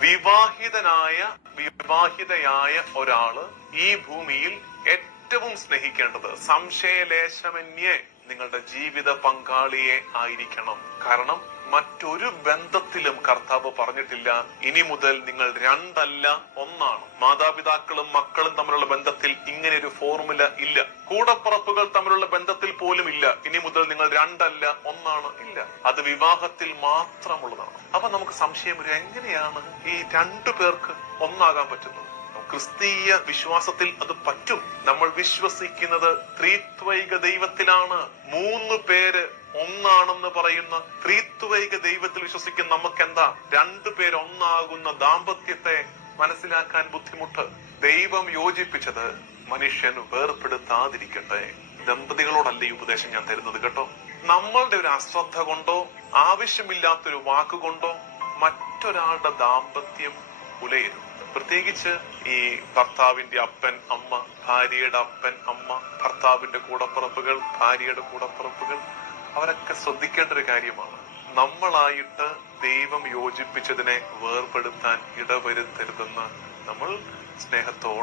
വിവാഹിതയായ ഒരാള് ഈ ഭൂമിയിൽ ഏറ്റവും സ്നേഹിക്കേണ്ടത് സംശയലേശമന്യേ നിങ്ങളുടെ ജീവിത പങ്കാളിയെ ആയിരിക്കണം. കാരണം മറ്റൊരു ബന്ധത്തിലും കർത്താവ് പറഞ്ഞിട്ടില്ല ഇനി മുതൽ നിങ്ങൾ രണ്ടല്ല ഒന്നാണ്. മാതാപിതാക്കളും മക്കളും തമ്മിലുള്ള ബന്ധത്തിൽ ഇങ്ങനെ ഒരു ഫോർമുല ഇല്ല. കൂടപ്പുറപ്പുകൾ തമ്മിലുള്ള ബന്ധത്തിൽ പോലും ഇല്ല ഇനി മുതൽ നിങ്ങൾ രണ്ടല്ല ഒന്നാണ്. ഇല്ല, അത് വിവാഹത്തിൽ മാത്രമുള്ളതാണ്. അപ്പൊ നമുക്ക് സംശയം വരും, എങ്ങനെയാണ് ഈ രണ്ടു പേർക്ക് ഒന്നാകാൻ പറ്റുന്നത്? ക്രിസ്തീയ വിശ്വാസത്തിൽ അത് പറ്റും. നമ്മൾ വിശ്വസിക്കുന്നത് ത്രിത്വൈക ദൈവത്തിലാണ്. 3 പേര് ഒന്നാണെന്ന് പറയുന്ന ത്രിത്വൈക ദൈവത്തിൽ വിശ്വസിക്കുന്ന നമുക്ക് എന്താ 2 പേര് ഒന്നാകുന്ന ദാമ്പത്യത്തെ മനസ്സിലാക്കാൻ ബുദ്ധിമുട്ട്? ദൈവം യോജിപ്പിച്ചത് മനുഷ്യൻ വേർപെടുത്താതിരിക്കട്ടെ. ദമ്പതികളോടല്ല ഈ ഉപദേശം ഞാൻ തരുന്നത് കേട്ടോ. നമ്മളുടെ ഒരു അശ്രദ്ധ കൊണ്ടോ ആവശ്യമില്ലാത്തൊരു വാക്കുകൊണ്ടോ മറ്റൊരാളുടെ ദാമ്പത്യം ഉലയരുത്. പ്രത്യേകിച്ച് ഈ ഭർത്താവിന്റെ അപ്പൻ അമ്മ, ഭാര്യയുടെ അപ്പൻ അമ്മ, ഭർത്താവിന്റെ കൂടപ്പിറപ്പുകൾ, ഭാര്യയുടെ കൂടപ്പിറപ്പുകൾ, അവരൊക്കെ ശ്രദ്ധിക്കേണ്ട ഒരു കാര്യമാണ്. നമ്മളായിട്ട് ദൈവം യോജിപ്പിച്ചതിനെ വേർപെടുത്താൻ ഇടവരുത്തരുതെന്ന് നമ്മൾ സ്നേഹത്തോടെ